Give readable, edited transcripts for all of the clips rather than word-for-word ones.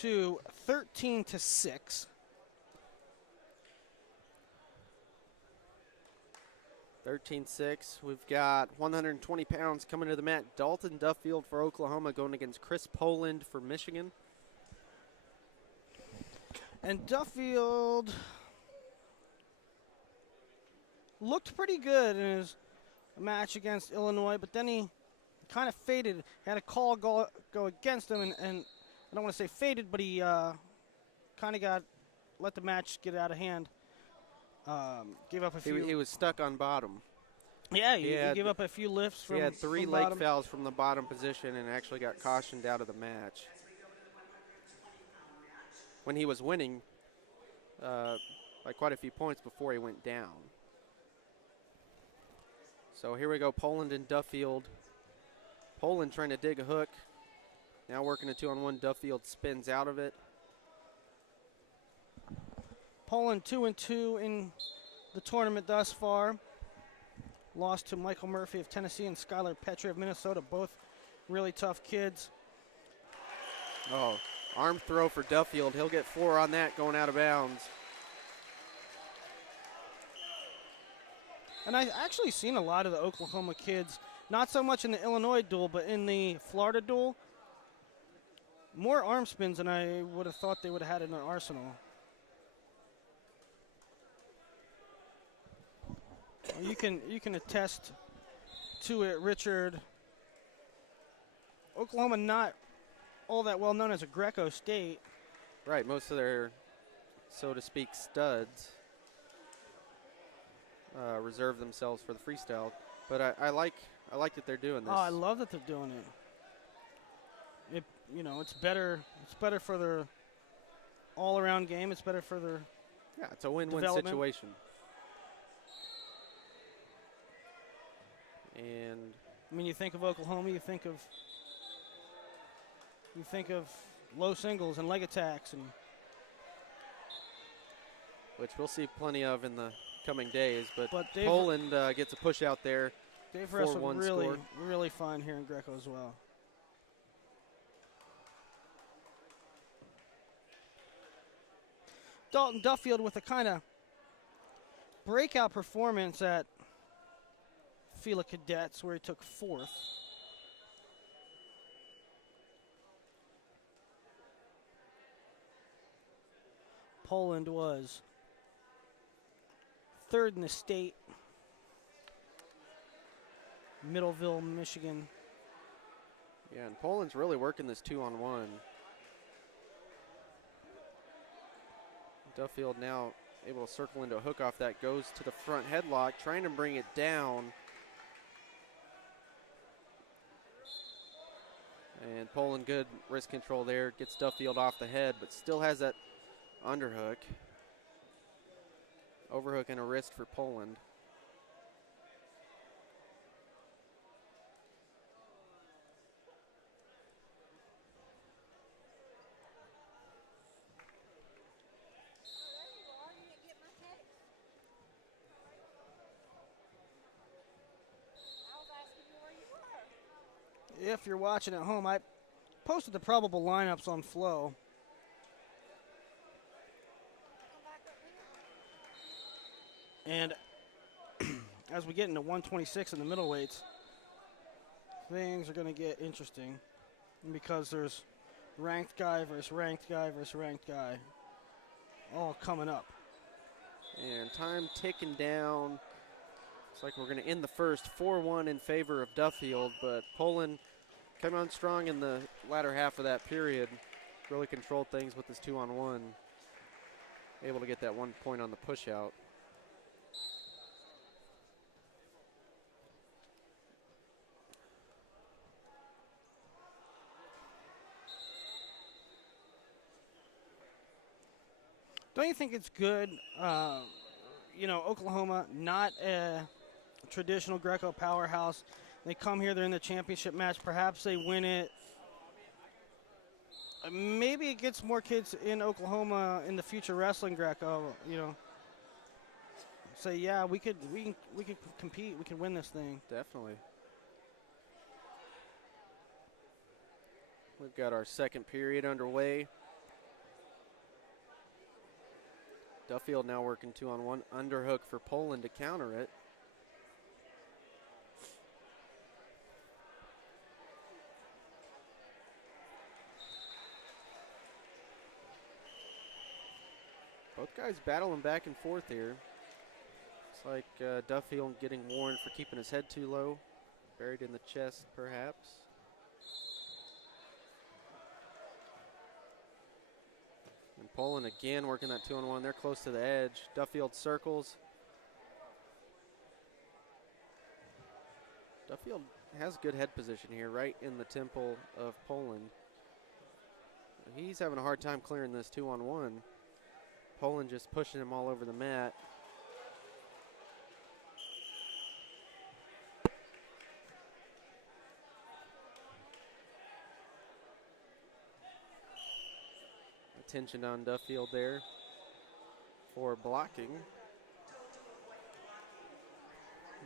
to 13-6. 13-6. We've got 120 pounds coming to the mat. Dalton Duffield for Oklahoma going against Chris Poland for Michigan. And Duffield looked pretty good in his match against Illinois, but then he kind of faded. Had a call go against him, and I don't want to say faded, but he kind of let the match get out of hand. Gave up a few. He was stuck on bottom. Yeah, he gave up a few lifts from. He had 3 from leg bottom. fouls from the bottom position and actually got cautioned out of the match. When he was winning by quite a few points before he went down. So here we go, Poland and Duffield. Poland trying to dig a hook. Now working a 2-on-1. Duffield spins out of it. Poland 2-2 in the tournament thus far. Lost to Michael Murphy of Tennessee and Skylar Petrie of Minnesota, both really tough kids. Oh, arm throw for Duffield. He'll get 4 on that going out of bounds. And I've actually seen a lot of the Oklahoma kids, not so much in the Illinois duel, but in the Florida duel, more arm spins than I would have thought they would have had in their arsenal. You can attest to it, Richard. Oklahoma not all that well known as a Greco state. Right, most of their, so to speak, studs reserve themselves for the freestyle. But I like that they're doing this. Oh, I love that they're doing it. It's better for their all-around game. It's better for their it's a win-win situation. And I mean, you think of Oklahoma, you think of low singles and leg attacks, and which we'll see plenty of in the coming days. But Dave, Poland gets a push out there. Dave Russell really, score. really fun here in Greco as well. Dalton Duffield with a kind of breakout performance at Fila Cadets, where he took 4th. Poland was 3rd in the state. Middleville, Michigan. Yeah, and Poland's really working this 2-on-1. Duffield now able to circle into a hook off that, goes to the front headlock, trying to bring it down. And Poland, good wrist control there, gets Duffield off the head, but still has that underhook. Overhook and a wrist for Poland. If you're watching at home, I posted the probable lineups on Flow. And as we get into 126 in the middleweights, things are going to get interesting because there's ranked guy versus ranked guy versus ranked guy all coming up. And time ticking down. Looks like we're going to end the first 4-1 in favor of Duffield, but Poland came on strong in the latter half of that period. Really controlled things with his 2-on-1. Able to get that 1 point on the push out. Don't you think it's good, Oklahoma, not a traditional Greco powerhouse. They come here, they're in the championship match. Perhaps they win it. Maybe it gets more kids in Oklahoma in the future wrestling Greco, Say, yeah, we could compete. We can win this thing. Definitely. We've got our second period underway. Duffield now working 2-on-1. Underhook for Poland to counter it. Both guys battling back and forth here. It's like Duffield getting warned for keeping his head too low. Buried in the chest, perhaps. And Poland again working that 2-on-1. They're close to the edge. Duffield circles. Duffield has good head position here, right in the temple of Poland. He's having a hard time clearing this 2-on-1. Poland just pushing him all over the mat. Attention on Duffield there for blocking.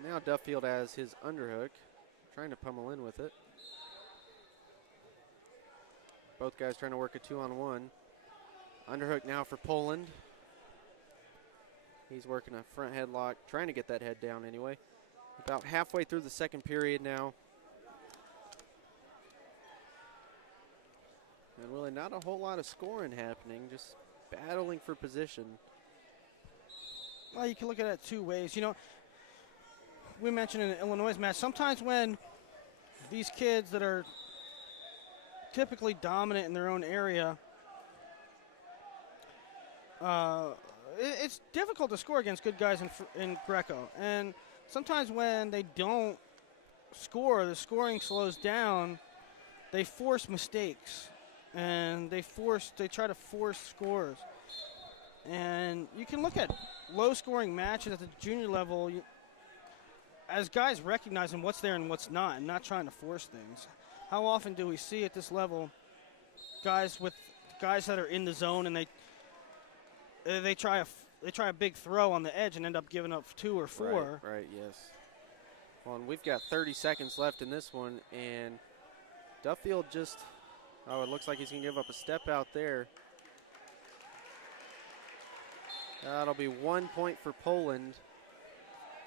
Now Duffield has his underhook, trying to pummel in with it. Both guys trying to work a 2-on-1. Underhook now for Poland. He's working a front headlock, trying to get that head down anyway. About halfway through the second period now. And really not a whole lot of scoring happening, just battling for position. Well, you can look at it two ways. You know, we mentioned in the Illinois match, sometimes when these kids that are typically dominant in their own area, it's difficult to score against good guys in Greco. And sometimes when they don't score, the scoring slows down, they force mistakes. And they try to force scores. And you can look at low-scoring matches at the junior level as guys recognizing what's there and what's not, and not trying to force things. How often do we see at this level guys that are in the zone and they try a big throw on the edge and end up giving up 2 or 4? Right, yes. Well, and we've got 30 seconds left in this one, and Duffield just, it looks like he's going to give up a step out there. That'll be 1 point for Poland.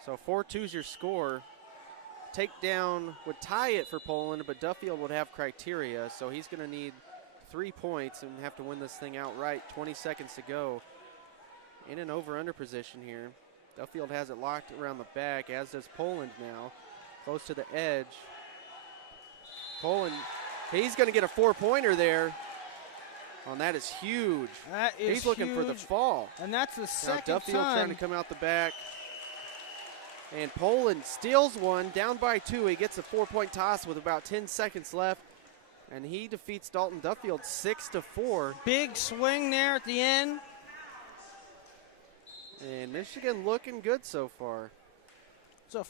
So 4-2 is your score. Takedown would tie it for Poland, but Duffield would have criteria, so he's going to need 3 points and have to win this thing outright. 20 seconds to go. In an over-under position here. Duffield has it locked around the back, as does Poland now. Close to the edge. Poland, he's going to get a 4-pointer there. And that is huge. That is He's looking for the fall. And that's the second now Duffield time. trying to come out the back. And Poland steals one, down by 2. He gets a 4-point toss with about 10 seconds left. And he defeats Dalton Duffield 6-4. Big swing there at the end. And Michigan looking good so far. It's a